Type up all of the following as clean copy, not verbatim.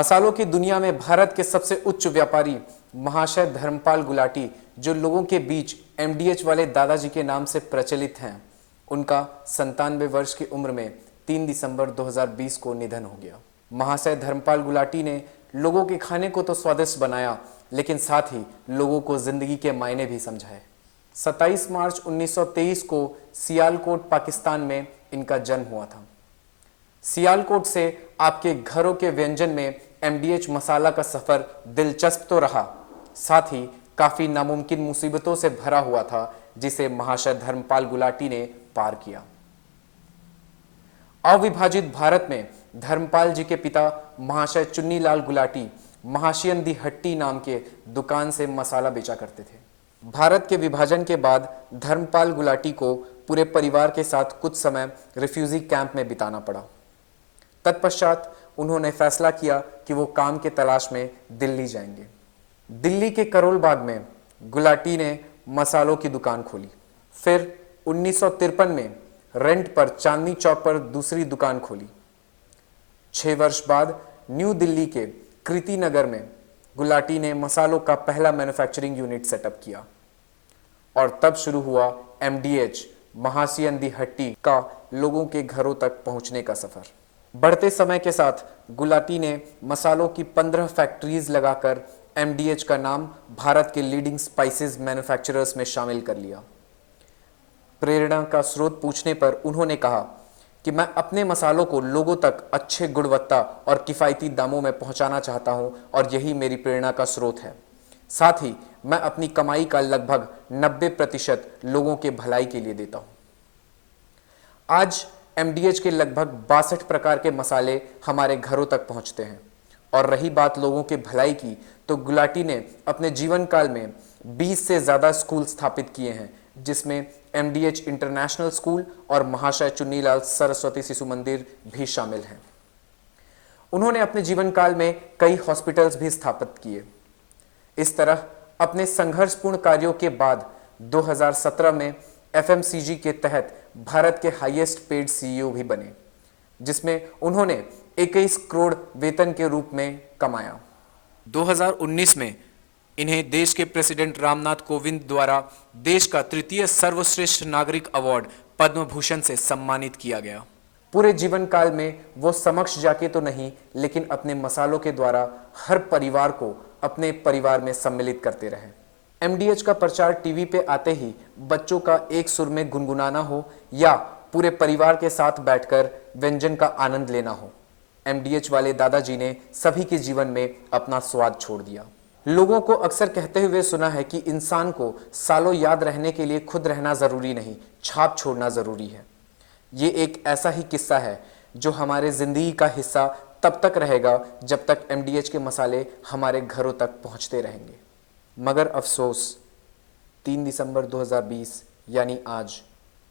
मसालों की दुनिया में भारत के सबसे उच्च व्यापारी महाशय धर्मपाल गुलाटी, जो लोगों के बीच एमडीएच वाले दादाजी के नाम से प्रचलित हैं, उनका 97 वर्ष की उम्र में 3 दिसंबर 2020 को निधन हो गया। महाशय धर्मपाल गुलाटी ने लोगों के खाने को तो स्वादिष्ट बनाया, लेकिन साथ ही लोगों को जिंदगी के मायने भी समझाए। 27 मार्च 1923 को सियालकोट, पाकिस्तान में इनका जन्म हुआ था। सियालकोट से आपके घरों के व्यंजन में एमडीएच मसाला का सफर दिलचस्प तो रहा, साथ ही काफी नामुमकिन मुसीबतों से भरा हुआ था, जिसे महाशय धर्मपाल गुलाटी ने पार किया। अविभाजित भारत में धर्मपाल जी के पिता महाशय चुन्नीलाल गुलाटी महाशियन दी हट्टी नाम के दुकान से मसाला बेचा करते थे। भारत के विभाजन के बाद धर्मपाल गुलाटी को पूरे परिवार के साथ कुछ समय रिफ्यूजी कैंप में बिताना पड़ा। तत्पश्चात उन्होंने फैसला किया कि वो काम के तलाश में दिल्ली जाएंगे। दिल्ली के करोल बाग में गुलाटी ने मसालों की दुकान खोली। फिर 1953 में रेंट पर चांदनी चौक पर दूसरी दुकान खोली। 6 वर्ष बाद न्यू दिल्ली के कृति नगर में गुलाटी ने मसालों का पहला मैन्युफैक्चरिंग यूनिट सेटअप किया और तब शुरू हुआ एमडीएच महाशियन दी हट्टी का लोगों के घरों तक पहुंचने का सफर। बढ़ते समय के साथ गुलाटी ने मसालों की 15 फैक्ट्रीज लगाकर एमडीएच का नाम भारत के लीडिंग स्पाइसेस मैन्युफैक्चरर्स में शामिल कर लिया। प्रेरणा का स्रोत पूछने पर उन्होंने कहा कि मैं अपने मसालों को लोगों तक अच्छे गुणवत्ता और किफ़ायती दामों में पहुंचाना चाहता हूं और यही मेरी प्रेरणा का स्रोत है। साथ ही मैं अपनी कमाई का लगभग 90% लोगों के भलाई के लिए देता हूं। आज एमडीएच के लगभग 62 प्रकार के मसाले हमारे घरों तक पहुंचते हैं। और रही बात लोगों के भलाई की, तो गुलाटी ने अपने जीवन काल में 20 से ज़्यादा स्कूल स्थापित किए हैं, जिसमें एमडीएच इंटरनेशनल स्कूल और महाशय चुन्नीलाल सरस्वती शिशु मंदिर भी शामिल हैं। उन्होंने अपने जीवन काल में कई हॉस्पिटल्स भी स्थापित किए। इस तरह अपने संघर्षपूर्ण कार्यों के बाद 2017 में एफएमसीजी के तहत भारत के हाईएस्ट पेड सीईओ भी बने, जिसमें उन्होंने 21 करोड़ वेतन के रूप में कमाया। 2019 में इन्हें देश के प्रेसिडेंट रामनाथ कोविंद द्वारा देश का तृतीय सर्वश्रेष्ठ नागरिक अवार्ड पद्म भूषण से सम्मानित किया गया। पूरे जीवन काल में वो समक्ष जाके तो नहीं, लेकिन अपने मसालों के द्वारा हर परिवार को अपने परिवार में सम्मिलित करते रहे। एमडीएच का प्रचार टीवी पे आते ही बच्चों का एक सुर में गुनगुनाना हो या पूरे परिवार के साथ बैठकर व्यंजन का आनंद लेना हो, एमडीएच वाले दादाजी ने सभी के जीवन में अपना स्वाद छोड़ दिया। लोगों को अक्सर कहते हुए सुना है कि इंसान को सालों याद रहने के लिए खुद रहना जरूरी नहीं, छाप छोड़ना जरूरी है। ये एक ऐसा ही किस्सा है जो हमारे जिंदगी का हिस्सा तब तक रहेगा जब तक एमडीएच के मसाले हमारे घरों तक पहुंचते रहेंगे। मगर अफसोस, 3 दिसंबर 2020 यानी आज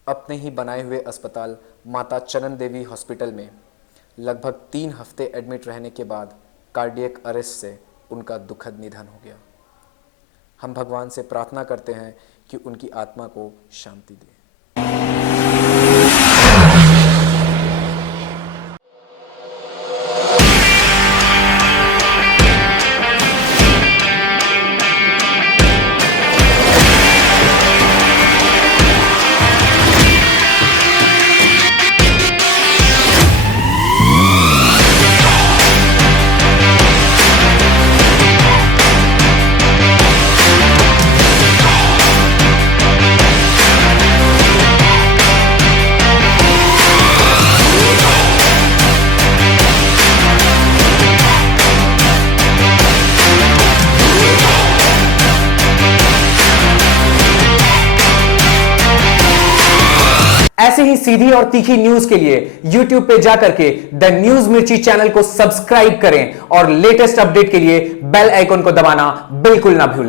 अपने ही बनाए हुए अस्पताल माता चरण देवी हॉस्पिटल में लगभग 3 हफ्ते एडमिट रहने के बाद कार्डियक अरेस्ट से उनका दुखद निधन हो गया। हम भगवान से प्रार्थना करते हैं कि उनकी आत्मा को शांति दे। ऐसे ही सीधी और तीखी न्यूज के लिए YouTube पे जाकर के द न्यूज मिर्ची चैनल को सब्सक्राइब करें और लेटेस्ट अपडेट के लिए बेल आइकॉन को दबाना बिल्कुल ना भूलें।